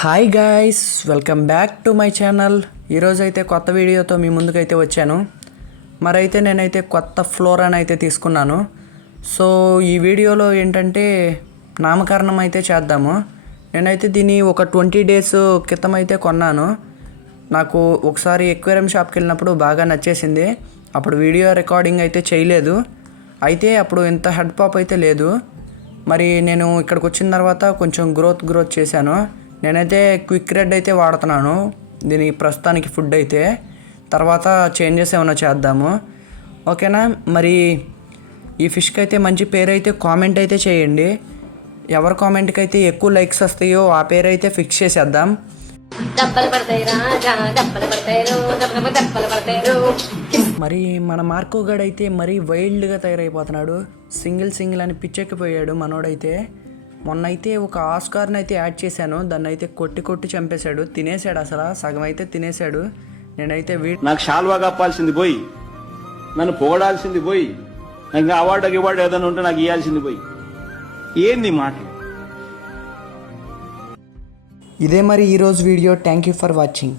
Hi guys, welcome back to my channel. ఈరోజు అయితే కొత్త వీడియోతో మీ ముందుకైతే వచ్చాను. మరైతే నేనైతే కొత్త ఫ్లోరాని అయితే తీసుకున్నాను. సో ఈ వీడియోలో ఏంటంటే నామకరణం అయితే చేద్దాము. నేనైతే దీన్ని ఒక 20 days క్రితం అయితే కొన్నాను. నాకు ఒకసారి ఎక్వేరియం షాప్కి వెళ్ళినప్పుడు బాగా నచ్చేసింది. అప్పుడు వీడియో రికార్డింగ్ అయితే చేయలేదు. అయితే అప్పుడు ఇంత హెడ్ పాప్ అయితే లేదు. మరి నేను ఇక్కడికి వచ్చిన తర్వాత కొంచెం గ్రోత్ చేశాను. నేనైతే క్విక్ రెడ్ అయితే వాడుతున్నాను దీనికి ప్రస్తుతానికి ఫుడ్ అయితే. తర్వాత చేంజెస్ ఏమైనా చేద్దాము, ఓకేనా? మరి ఈ ఫిష్కి అయితే మంచి పేరు అయితే కామెంట్ అయితే చేయండి. ఎవరి కామెంట్కి అయితే ఎక్కువ లైక్స్ వస్తాయో ఆ పేరు అయితే ఫిక్స్ చేసేద్దాం. మరి మన మార్కో గడ్ అయితే మరీ వైల్డ్గా తయారైపోతున్నాడు. సింగిల్ అని పిచ్చెక్కిపోయాడు మనోడైతే. మొన్న అయితే ఒక ఆస్కార్ని అయితే యాడ్ చేశాను, దాన్ని అయితే కొట్టి చంపేశాడు, తినేశాడు. అసలు సగం అయితే తినేశాడు. నేనైతే నాకు షాల్వా కప్పాల్సింది పోయి, నన్ను పొగడాల్సింది పోయి, నాకు అవార్డు ఏదైనా ఉంటే నాకు ఇవ్వాల్సింది పోయి, ఏంది మాటలు? ఇదే మరి ఈరోజు video. Thank you for watching.